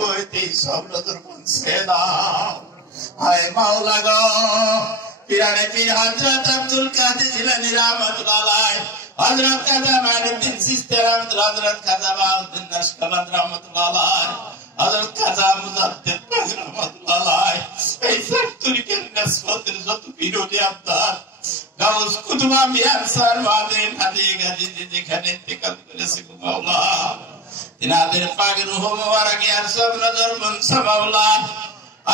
হইতে স্বপ্ন দর্পণ ছেড়ে দাও। হায় মাওলা গো, পিরানে পীর হযরত আব্দুল কাদের জিলানী রাহমাতুল্লাহ আলাইহি, হযরত খাজা মাইনুদ্দিন চিশতি রাহমাতুল্লাহ, হযরত খাজা বাহাউদ্দিন নাশকাবান্দ রাহমাতুল্লাহ আলাইহি, হযরত খাজা মুজাদ্দিদ কাজী রাহমাতুল্লাহ আলাইহি, এই তরিকার নিসবতের যত বিরোধী আবদার গাউস কুতুব আম্বিয়া আনসার ওয়াদিন হাদি গাজী যেখানে ইন্তেকাল করেছে গো মাওলা, তিনাদের পাক রূহ মুবারক আর সব নজর মনসা মাওলা।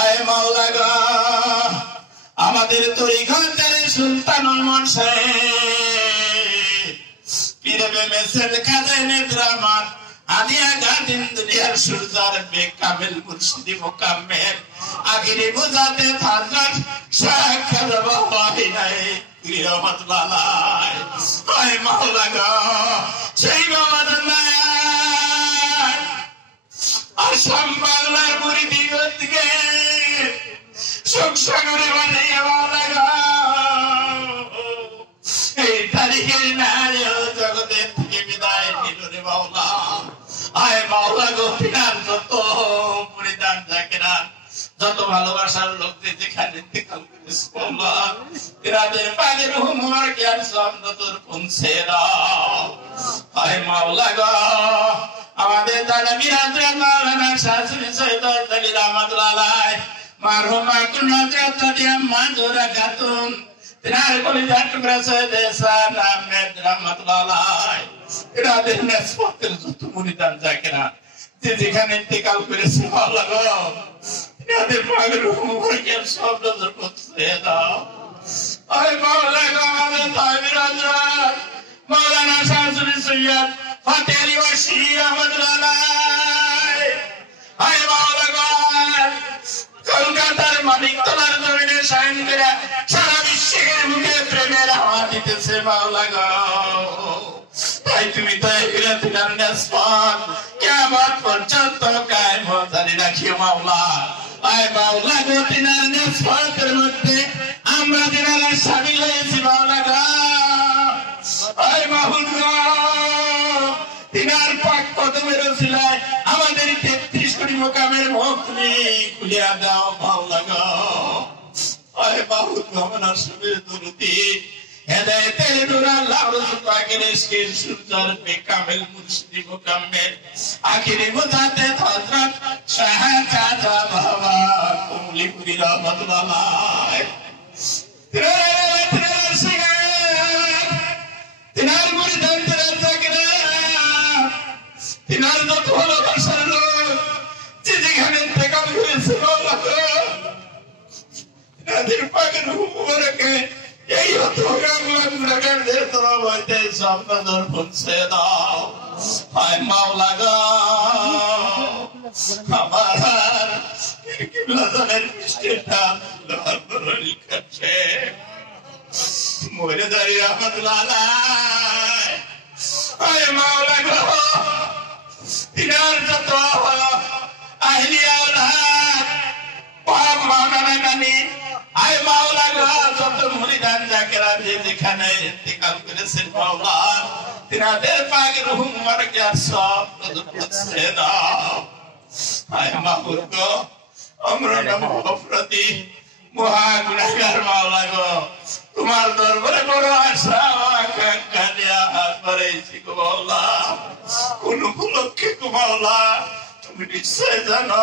আয় মাওলা গো, আমাদের তরিকাতের সুলতানুল মুরশিদ পীর মেসেদ খাজা নেদরামান আদিয়া গাদিন দুনিয়ার সুরজার বেকামেল মুর্শিদি মুকাম্মেল আখিরি বুজাতে হযরত শাহ খাজা বাবাহিনাই রহমাতুল্লাহ আলাইহি। আয় মাওলা গো, সেই বাবার নাম আসাম বাংলার মুরিদিগণকে সুখ সাগরে বানাইয়া মাওলা গো, এই তারিখের নারী জগতের থেকে বিদায় নিল রে মাওলা। আয় মাওলা গো, পিনার যত পরিধান জাকেরা যত ভালোবাসার লোকদের যেখানে ইন্তেকাল করেছে মাওলা, তিনাদের পাকের রূহ মুবারক আর সব নজর পৌঁছে দাও। আয় মাওলা গো, আমাদের দাদা মীর হযরত মাওলানা শাহসুফি সৈয়দ আলী রাহমাতুল্লাহ আলাইহি, মারহুমা হযরত আম্মা জোরা খাতুন, তিনার কলিজার টুকরা সৈয়দ ইহসান আহমেদ রাহমাতুল্লাহ আলাইহি, তিনাদের নিসবতের যত মুরিদান জাকেরা যে যেখানে ইন্তেকাল করেছে মাওলা গো, তিনাদের পাকের রূহ মুবারক আর সব নজর পৌঁছে দাও। আয় মাওলা গো, আমাদের তাইবির হযরত মাওলানা শাহসুফি সৈয়দ ফাতেহ আলী ওয়াসি রাহমাতুল্লাহ আলাইহি, আয় মাওলা গো, কলকাতার মানিকতলার জমিনে শায়ন করে সারা বিশ্বের মুখে প্রেমের হাওয়া দিতেছে মাওলা গো। তাই তুমি তাইবিরা তিনার নিসবত কিয়ামত পর্যন্ত কায়েম জারি রাখিও মাওলা। আয় মাওলা গো, তিনার নিসবতের মধ্যে আমরা যারা শামিল হয়েছি মাওলা গো, আয় মাহবুব গো, তিনার পাক কদমের ওসিলায় আমাদের 33 কোটি মোকামের মুখ তুমি খুলিয়া দাও মাওলা গো। আয় মাহবুব গো, আমার সবে দুরুতি হেদায়েতের নূর আল্লাহ রাসূল পাকের ইশকের সুরজার বেকামেল মুর্শিদি মুকাম্মেল আখিরি মুজাদ্দিদ হযরত শাহ খাজা বাবা কুমলিপুরি রাহমাতুল্লাহ আলাইহি, তিনার মুরিদান তিনার জাকেরা তিনার যত ভালোবাসার লোক যে যেখানে ইন্তেকাল করেছে মাওলা গো, তিনাদের পাকের রূহ মুবারকে এই হতভাগাদের তরফ হইতে সব নজর পৌঁছে দাও। হায় মাওলা গো, আমার কিবলাদানের মিষ্টিটা লিখছে মরে দাঁড়ি রাহমাতুল্লাহ আলাইহি। আয় মাওলা গো, তিনার যত আহলিয়া আওলাদ পাক মাওলানা নানি, আয় মাওলা গো, যত মুরিদান জাকেরা যে যেখানে ইন্তেকাল করেছেন মাওলা, তিনাদের পাকের রূহ মুবারক আর সব নজর পৌঁছে দাও। আয় মাহবুব গো, আমরা নবপ্রতি মহা গুনাহগার মাওলা গো, তোমার দরবারে বড় আশা আকাঙ্ক্ষা নিয়ে হাত বাড়াইছি গো মাওলা। কোন উপলক্ষে গো মাওলা, তুমি নিশ্চয় জানো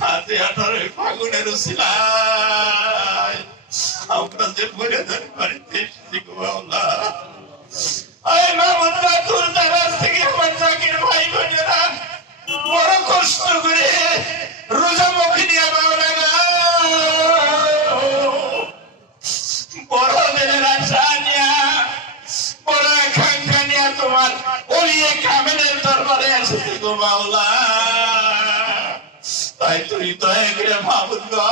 হাতে 18 ফাগুনের উসিলায় আমরা যে মরে ধরে বাড়িতে এসেছি গো মাওলা। আয় মাহমুদ বাতুল দারাজ থেকে আমার জাকির ভাই বোনেরা বড় কষ্ট করে রোজা মুখে নিয়ে মাওলা গো, বড় দিনের আশা নিয়া বড় আকাঙ্ক্ষা নিয়া তোমার ওলিয়ে কামেলের দরবারে এসেছি গো মাওলা। তাই তুই দয়া করে মাহবুব গো,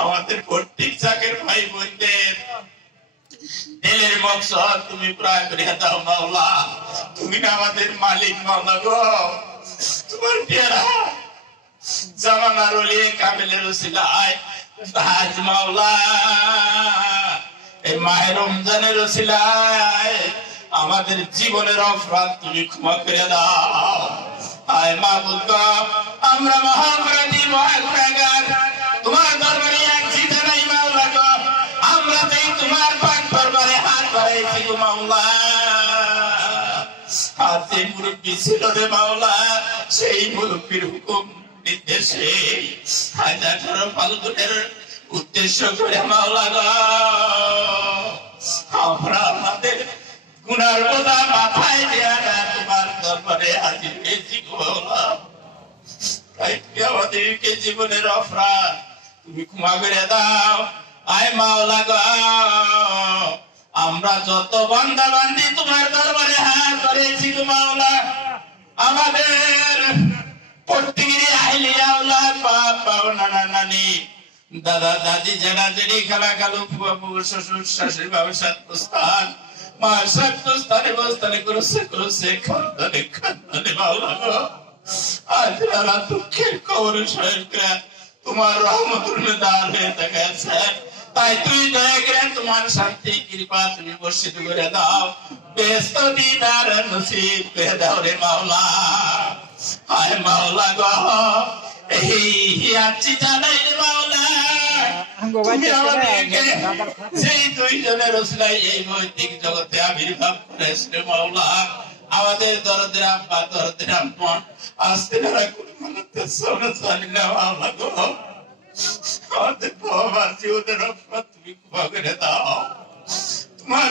আমাদের প্রত্যেক জাকের ভাই বোনদের দিলের মকসদ তুমি প্রায় করিয়া দাও মাওলা। তুমি না আমাদের মালিক মাওলা গো, তোমার পেয়ারা জামানার ওলিয়ে কামেলের উসিলায় আজ মাওলা এই মাহে রমজানের উসিলায় আমাদের জীবনের অপরাধ তুমি ক্ষমা করে দাও। আয় মাবুদ গো, আমরা মহাপরাধী মহাগুনাহগার, তোমার দরবারে একটি জানাই মাওলা গো, আমরা তাই তোমার পাক দরবারে হাত বাড়াইছি গো মাওলা। আর যে মুরব্বী ছিল রে মাওলা, সেই মুরব্বীর হুকুম নির্দেশে আজ 18 ফাল্গুনের উদ্দেশ্য করে মাওলা গো, আমরা আমাদের গুনার বোঝা মাথায় দেয়া না তোমার দরবারে হাজির হয়েছি গো মাওলা। তাই আমাদেরকে জীবনের অপরাধ তুমি ক্ষমা করে দাও। আয় মাওলা গো, আমরা যত বান্দা বান্দি তোমার দরবারে হাত করেছি গো মাওলা, আমাদের প্রত্যেকেরই আহলিয়া আওলাদ, বাপ বাবা নানা নানি দাদা দাদি জেঠা জেঠি খালা খালু ফুফা ফুফু শ্বশুর শাশুড়ি বাবা সাতস্থান মা সাতস্থানে বস্তানে করছে খানদানে খানদানে মাওলা গো, আজ যারা দুঃখের কবর শহীদরা তোমার রহমতুল মেদার হয়ে থাকেছেন, তাই তুই দয়া করে তোমার শান্তি কৃপা তুমি বর্ষিত করে দাও, বেহেশত দিদার নসিব করে দাও রে মাওলা। আয় মাওলা গো, এই আছি জানাই রে মাওলা, তুমি আমাদেরকে সেই দুইজনের ওসিলায় এই ভৌতিক জগতে আবির্ভাব করেছিলে মাওলা। আমাদের দরদের আব্বা দরদের আম্মা আস্তে ধরা কোন মানুষের সামনে জানি না মাওলা গো, আমাদের বাবা জীবনের অপরাধ তুমি ক্ষমা করে দাও। তোমার